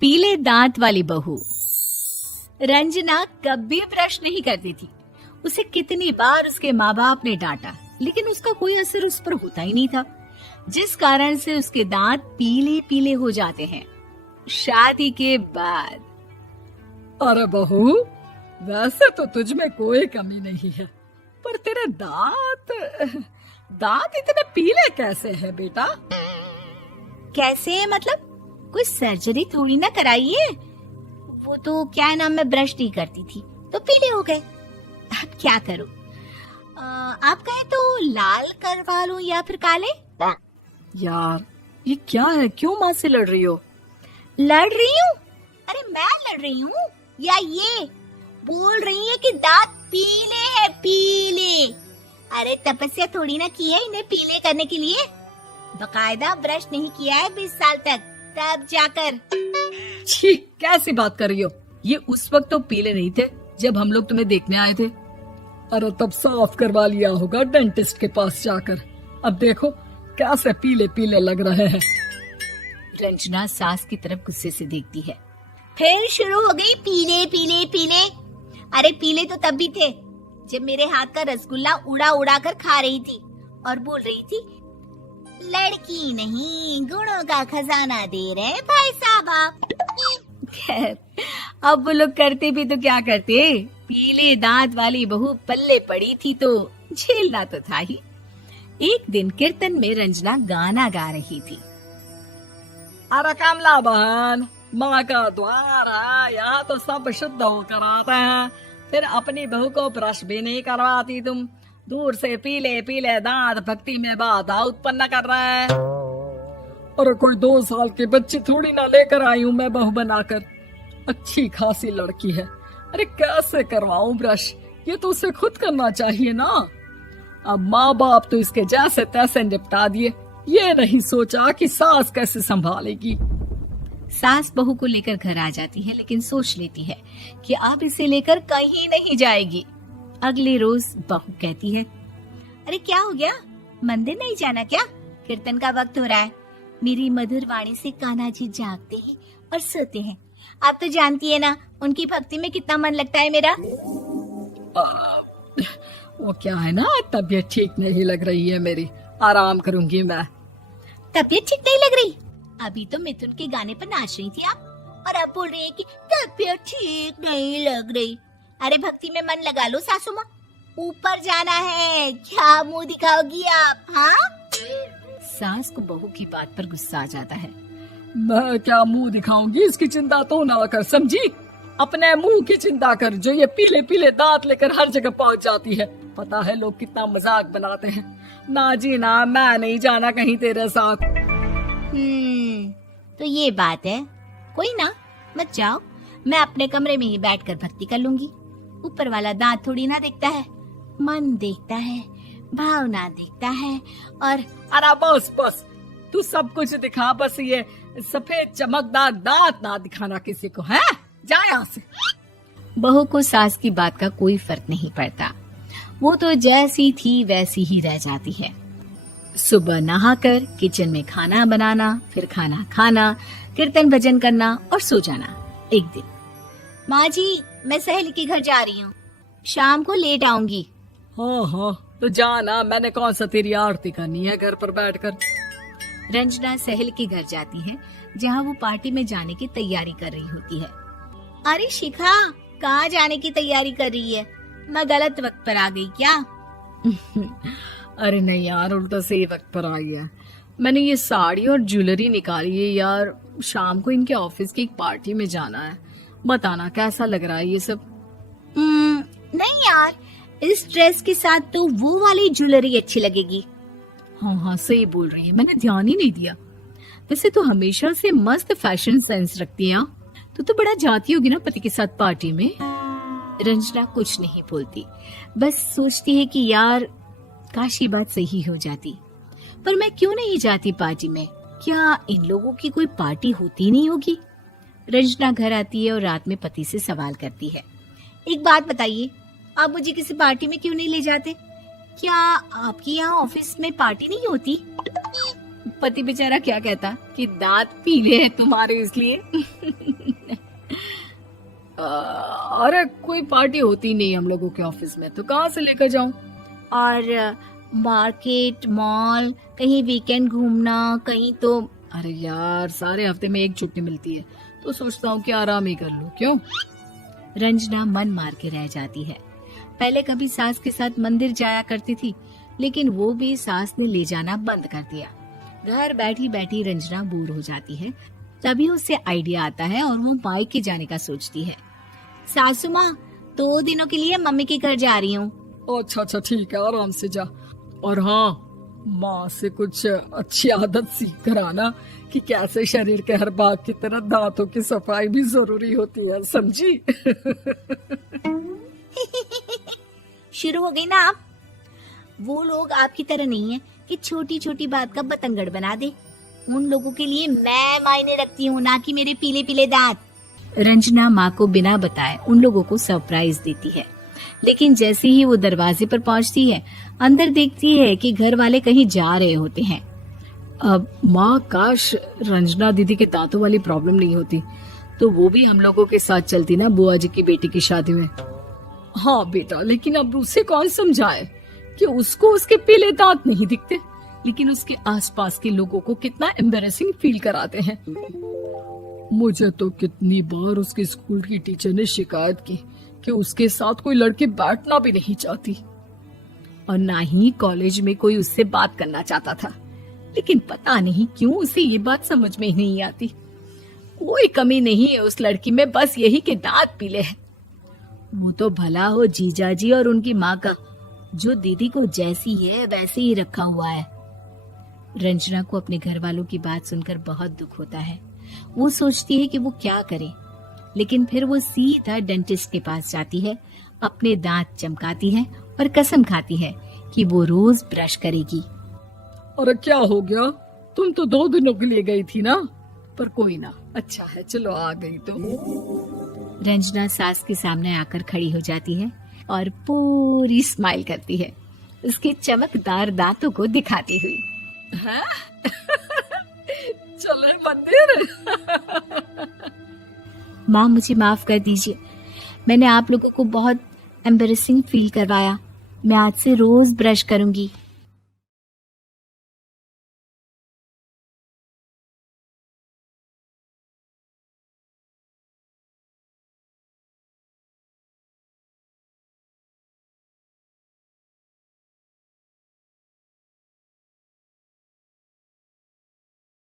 पीले दांत वाली बहू। रंजना कभी ब्रश नहीं करती थी। उसे कितनी बार उसके माँ बाप ने डांटा, लेकिन उसका कोई असर उस पर होता ही नहीं था, जिस कारण से उसके दांत पीले पीले हो जाते हैं। शादी के बाद अरे बहू, वैसे तो तुझ में कोई कमी नहीं है, पर तेरे दांत इतने पीले कैसे हैं बेटा? कैसे मतलब? कोई सर्जरी थोड़ी ना कराई है। वो तो क्या है ना, मैं ब्रश नहीं करती थी तो पीले हो गए। अब क्या करूं? आप कहें तो लाल करवा लूं या फिर काले? यार ये क्या है, क्यों माँ से लड़ रही हो? लड़ रही हूँ? अरे मैं लड़ रही हूँ या ये बोल रही है कि दांत पीले हैं, पीले। अरे तपस्या थोड़ी ना की है इन्हें पीले करने के लिए। बकायदा ब्रश नहीं किया है 20 साल तक, तब जाकर। छी, कैसी बात कर रही हो? ये उस वक्त तो पीले नहीं थे जब हम लोग तुम्हें देखने आए थे। अरे तब साफ करवा लिया होगा डेंटिस्ट के पास जाकर। अब देखो कैसे पीले पीले लग रहे हैं। रंजना सास की तरफ गुस्से से देखती है। फिर शुरू हो गई पीले पीले पीले। अरे पीले तो तब भी थे जब मेरे हाथ का रसगुल्ला उड़ा उड़ा कर खा रही थी और बोल रही थी, लड़की नहीं गुणों का खजाना दे रहे भाई साहब आप। खैर, अब वो लोग करते भी तो क्या करते, पीले दांत वाली बहू पल्ले पड़ी थी तो झेलना तो था ही। एक दिन कीर्तन में रंजना गाना गा रही थी। अरे कमला बहन, माँ का द्वार है, यहाँ तो सब शुद्ध होकर आते हैं, फिर अपनी बहू को ब्रश भी नहीं करवाती तुम। दूर से पीले पीले दांत भक्ति में बाधा उत्पन्न कर रहे हैं। अरे कोई 2 साल की बच्ची थोड़ी ना लेकर आई हूँ मैं बहू बनाकर। अच्छी खासी लड़की है, अरे कैसे करवाऊं ब्रश? ये तो उसे खुद करना चाहिए ना। अब माँ बाप तो इसके जैसे तैसे निपटा दिए, ये नहीं सोचा कि सास कैसे संभालेगी। सास बहू को लेकर घर आ जाती है, लेकिन सोच लेती है कि अब इसे लेकर कहीं नहीं जाएगी। अगले रोज बहू कहती है, अरे क्या हो गया, मंदिर नहीं जाना क्या? कीर्तन का वक्त हो रहा है। मेरी मधुर वाणी से कान्हा जी जागते हैं और सोते हैं। आप तो जानती है ना उनकी भक्ति में कितना मन लगता है मेरा। वो क्या है ना, तबीयत ठीक नहीं लग रही है मेरी, आराम करूंगी मैं। तबीयत ठीक नहीं लग रही? अभी तो मिथुन के गाने पर नाच रही थी आप, और अब बोल रही है कि तबीयत ठीक नहीं लग रही। अरे भक्ति में मन लगा लो सासू माँ, ऊपर जाना है, क्या मुंह दिखाओगी आप? हाँ? सास को बहू की बात पर गुस्सा आ जाता है। मैं क्या मुंह दिखाऊंगी, इसकी चिंता तो ना कर, समझी? अपने मुंह की चिंता कर, जो ये पीले पीले दांत लेकर हर जगह पहुंच जाती है। पता है लोग कितना मजाक बनाते हैं। ना जी ना, मैं नहीं जाना कहीं तेरे साथ। तो ये बात है, कोई ना, मत जाओ, मैं अपने कमरे में ही बैठकर भक्ति कर लूंगी। ऊपर वाला दांत थोड़ी ना देखता है, मन देखता है, भावना देखता है। और अरे बस बस, तू सब कुछ दिखा, बस ये सफेद चमकदार दांत ना दिखाना किसी को, है? जा यहाँ से। बहू को सास की बात का कोई फर्क नहीं पड़ता, वो तो जैसी थी वैसी ही रह जाती है। सुबह नहाकर किचन में खाना बनाना, फिर खाना खाना, कीर्तन भजन करना और सो जाना। एक दिन, माँ जी मैं सहेली के घर जा रही हूँ, शाम को लेट आऊंगी। हाँ हाँ तो जाना, मैंने कौन सा तेरी आरती करनी है घर पर बैठकर। रंजना सहेली के घर जाती है, जहाँ वो पार्टी में जाने की तैयारी कर रही होती है। अरे शिखा, कहाँ जाने की तैयारी कर रही है? मैं गलत वक्त पर आ गई क्या? अरे नहीं यार, उल्टा सही वक्त पर आ गया। मैंने ये साड़ी और ज्वेलरी निकाली है यार, शाम को इनके ऑफिस की एक पार्टी में जाना है। बताना कैसा लग रहा है ये सब? नहीं यार, इस ड्रेस के साथ तो वो वाली ज्वेलरी अच्छी लगेगी। हाँ हाँ सही बोल रही है, मैंने ध्यान ही नहीं दिया। वैसे तो हमेशा से मस्त फैशन सेंस रखती है। तो बड़ा जाती होगी ना पति के साथ पार्टी में। रंजना कुछ नहीं बोलती, बस सोचती है कि यार काश ये बात सही हो जाती, पर मैं क्यों नहीं जाती पार्टी में? क्या इन लोगों की कोई पार्टी होती नहीं होगी? रंजना घर आती है और रात में पति से सवाल करती है, एक बात बताइए, आप मुझे किसी पार्टी में क्यों नहीं ले जाते? क्या आपकी यहाँ ऑफिस में पार्टी नहीं होती? पति बेचारा क्या कहता कि दांत पीले हैं तुम्हारे इसलिए। अरे कोई पार्टी होती नहीं हम लोगों के ऑफिस में, तो कहाँ से लेकर जाऊं? और मार्केट, मॉल, कहीं वीकेंड घूमना, कहीं तो। अरे यार, सारे हफ्ते में एक छुट्टी मिलती है, तो सोचता हूँ कि आराम ही कर लूं। क्यों? रंजना मन मार के रह जाती है। पहले कभी सास के साथ मंदिर जाया करती थी, लेकिन वो भी सास ने ले जाना बंद कर दिया। घर बैठी बैठी रंजना बोर हो जाती है। तभी उसे आइडिया आता है और वो मायके जाने का सोचती है। सासू माँ, 2 दिनों के लिए मम्मी के घर जा रही हूँ। अच्छा अच्छा, ठीक है, आराम से जा। और हाँ, माँ से कुछ अच्छी आदत सीख कर आना कि कैसे शरीर के हर भाग की तरह दांतों की सफाई भी जरूरी होती है, समझी? शुरू हो गई ना आप। वो लोग आपकी तरह नहीं है कि छोटी छोटी बात का बतंगड़ बना दे। उन लोगों के लिए मैं मायने रखती हूँ, ना कि मेरे पीले पीले दांत। रंजना माँ को बिना बताए उन लोगों को सरप्राइज देती है, लेकिन जैसे ही वो दरवाजे पर पहुंचती है, अंदर देखती है कि घर वाले कहीं जा रहे होते हैं। अब माँ, काश रंजना दीदी के दांतों वाली प्रॉब्लम नहीं होती, तो वो भी हम लोगों के साथ चलती ना बुआ जी की बेटी की शादी में। हाँ बेटा, लेकिन अब उसे कौन समझाए कि उसको उसके पीले दांत नहीं दिखते, लेकिन उसके आसपास के लोगों को कितना एम्बैरेसिंग फील कराते हैं। मुझे तो कितनी बार उसके स्कूल की टीचर ने शिकायत की कि उसके साथ कोई लड़की बैठना भी नहीं चाहती, और ना ही कॉलेज में कोई उससे बात करना चाहता था। लेकिन पता नहीं क्यों उसे ये बात समझ में ही नहीं आती। कोई कमी नहीं है उस लड़की में, बस यही कि दांत पीले हैं। वो तो भला हो जीजा जी और उनकी माँ का, जो दीदी को जैसी है वैसे ही रखा हुआ है। रंजना को अपने घर वालों की बात सुनकर बहुत दुख होता है। वो सोचती है कि वो क्या करे, लेकिन फिर वो सीधा डेंटिस्ट के पास जाती है, अपने दांत चमकाती है और कसम खाती है कि वो रोज ब्रश करेगी। अरे क्या हो गया? तुम तो 2 दिनों के लिए गई थी ना, पर कोई ना, अच्छा है, चलो आ गई तो। रंजना सास के सामने आकर खड़ी हो जाती है और पूरी स्माइल करती है, उसके चमकदार दांतों को दिखाती हुई। हैं? चले मंदिर। माँ, मुझे माफ कर दीजिए, मैंने आप लोगों को बहुत एम्बैरेसिंग फील करवाया। मैं आज से रोज ब्रश करूंगी।